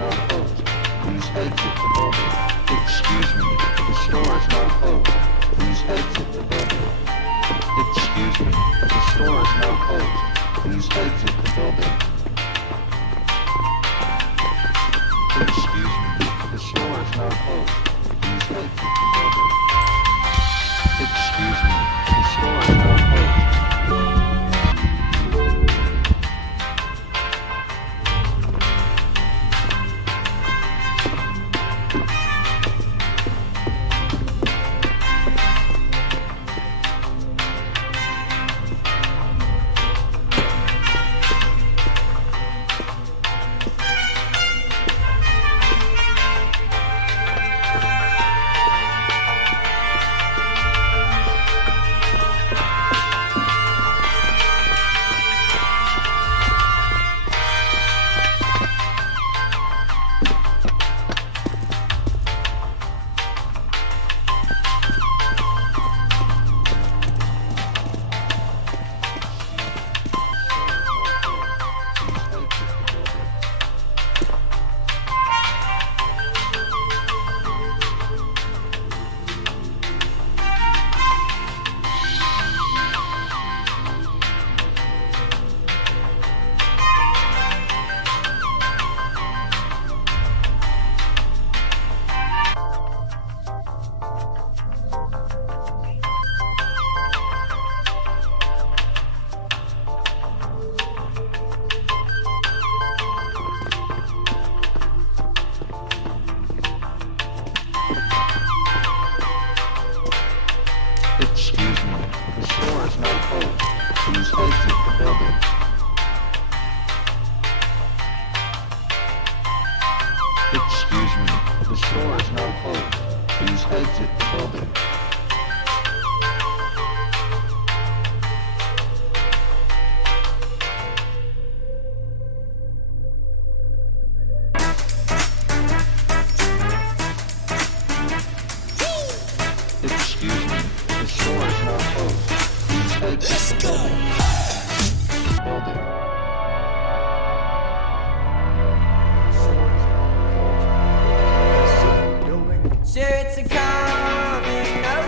now closed. Please exit the building. Excuse me, the store is now closed. Please exit the building. Excuse me, the store is now closed. Please exit the building. Excuse me, the store is now closed. Please exit the building. Excuse me, the store is now closed. Excuse me, the store is now closed. Please exit the building. Excuse me, the store is now closed. Please exit the building. Excuse me, the store is now closed. Please exit the building. Sure, it's a coming up.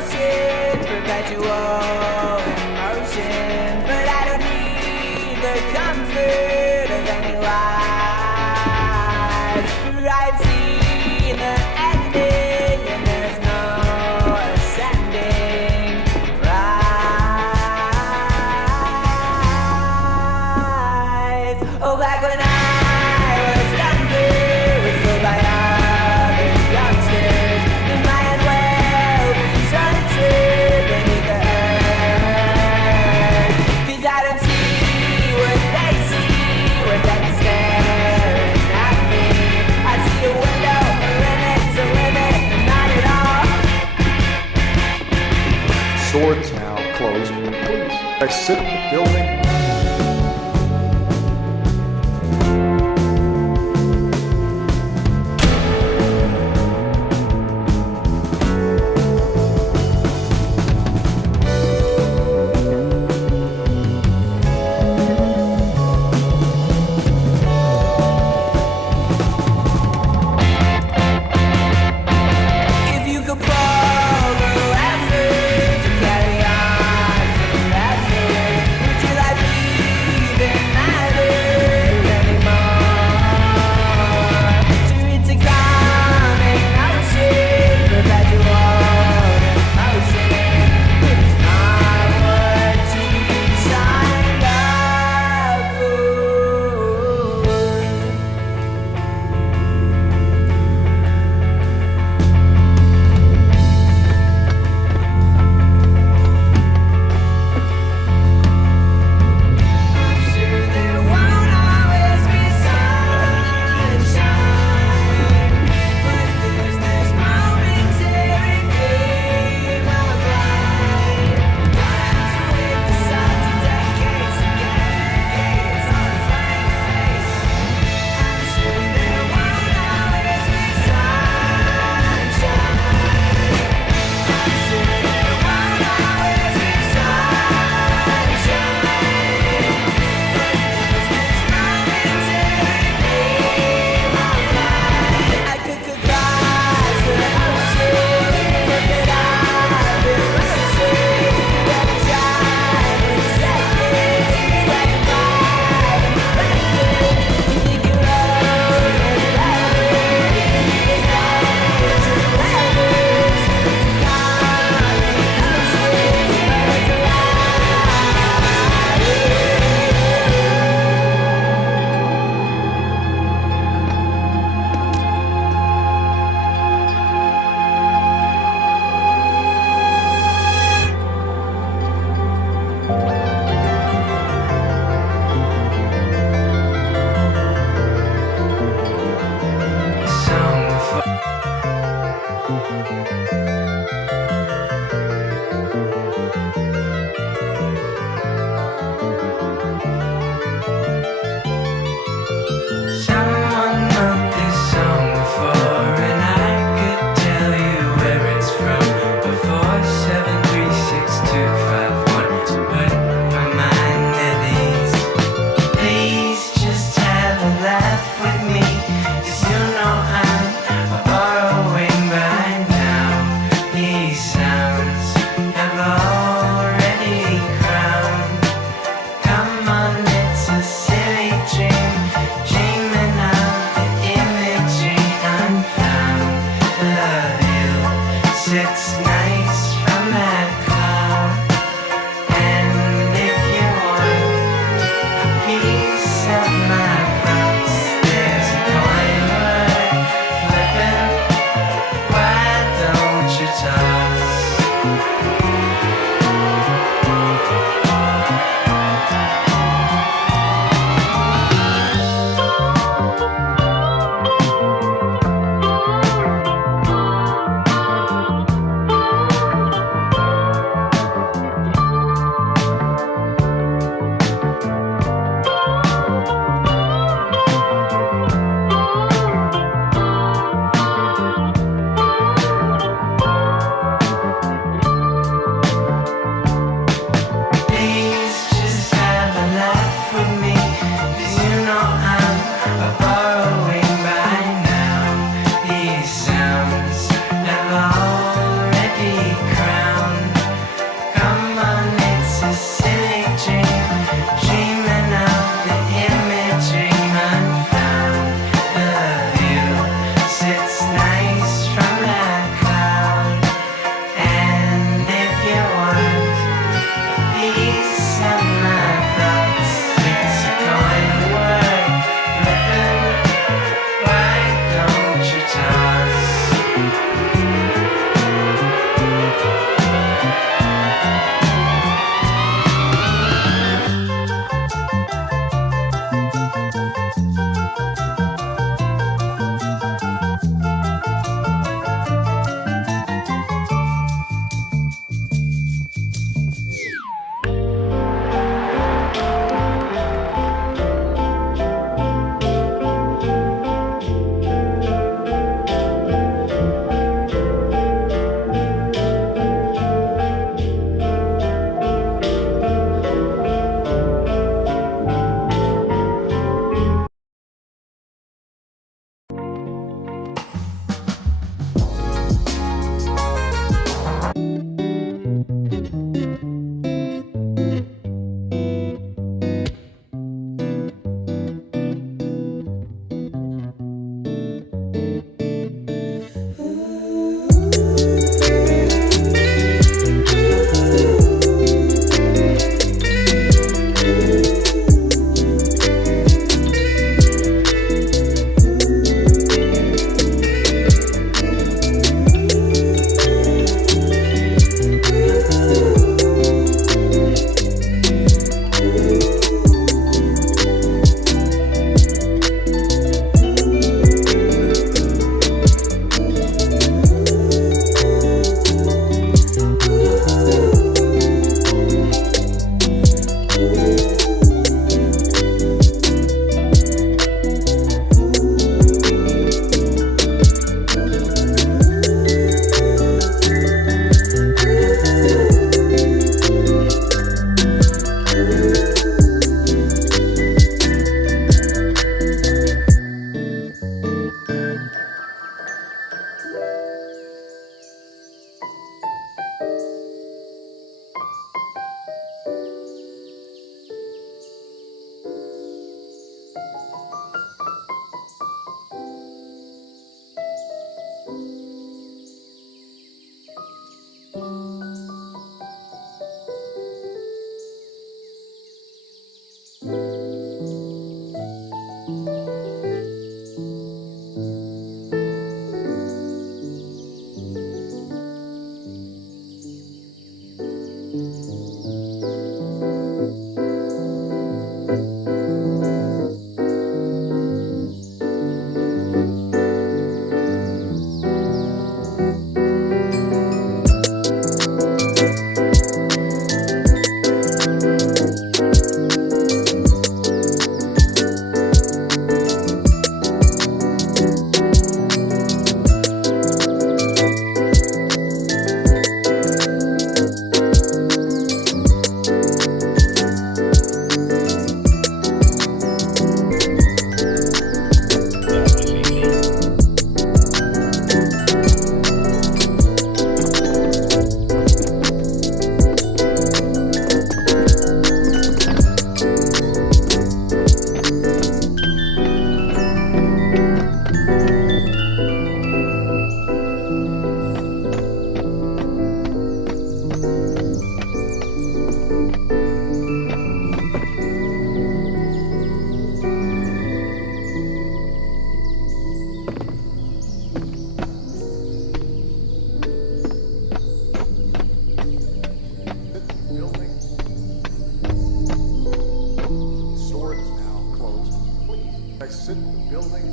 Exit the building.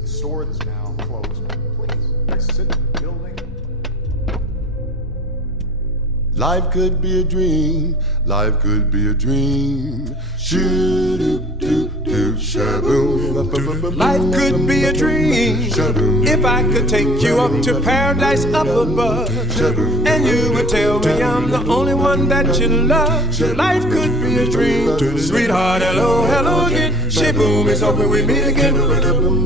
The store is now closed. Please exit the building. Life could be a dream, life could be a dream. Shoo-doo-doo-doo, shaboom. Life could be a dream if I could take you up to paradise up above, and you would tell me I'm the only one that you love. Life could be a dream, sweetheart. Hello, hello again. Shaboom, it's hoping we meet again.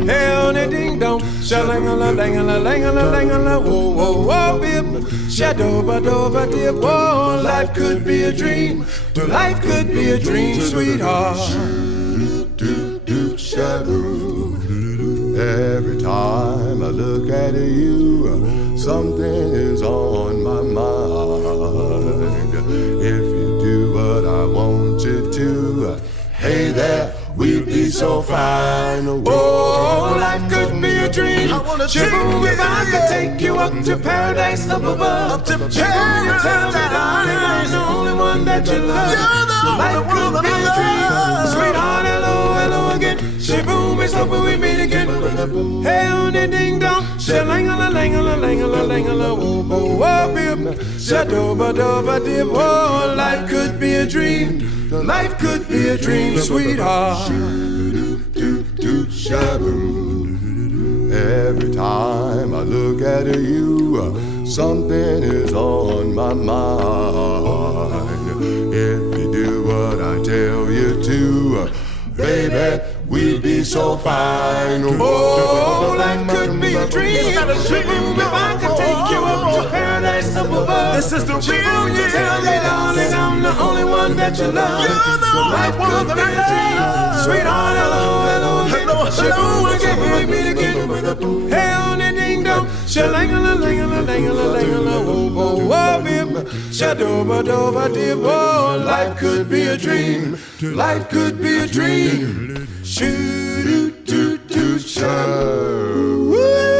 Hell, ding dong, shalangala, langala, langala, langala, whoa, whoa, whoa, bib, shadoba, doba, dib. Whoa, life could be a dream. Life could be a dream, sweetheart. Every time I look at you, something is on my mind. If you do what I want you to, hey there, we'd be so fine. Oh, life could be a dream. Shaboom, if I could take you up to paradise up above. Shaboom, you tell me, darling, I'm the only one that you love. Life could be a dream. Sweetheart, hello, hello again. Shaboom, it's hoping we meet again. Hey, on the ding dong. Shalangala, langala, langala, langala, whoa, whoa, whoa, bib. Shadoba, doba, dib. Oh, life could be a dream. Life could be a dream, sweetheart. Every time I look at you, something is on my mind. If you do what I tell you to, baby, we'd be so fine. Oh, life could be a dream. Shaboom, if I could take you up to paradise up above. This is the real Shaboom, you tell me, darling, I'm the only one that you love. You're the only life one could that be a dream. I love. Sweetheart, hello, hello again. Hello, Shaboom, again, we meet again. Hey, on the ding dong. Shalangala, langala, langala, langala, whoa, whoa, whoa, bib. Shadoba, doba, dib. Oh, life could be a dream. Life could be a dream. Shoo-doo-doo-doo, shoo. Woo.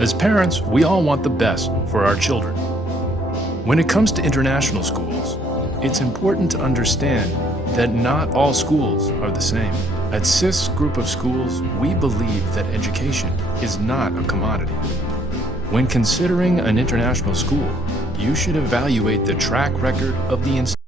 As parents, we all want the best for our children. When it comes to international schools, it's important to understand that not all schools are the same. At CIS Group of Schools, we believe that education is not a commodity. When considering an international school, you should evaluate the track record of the institution.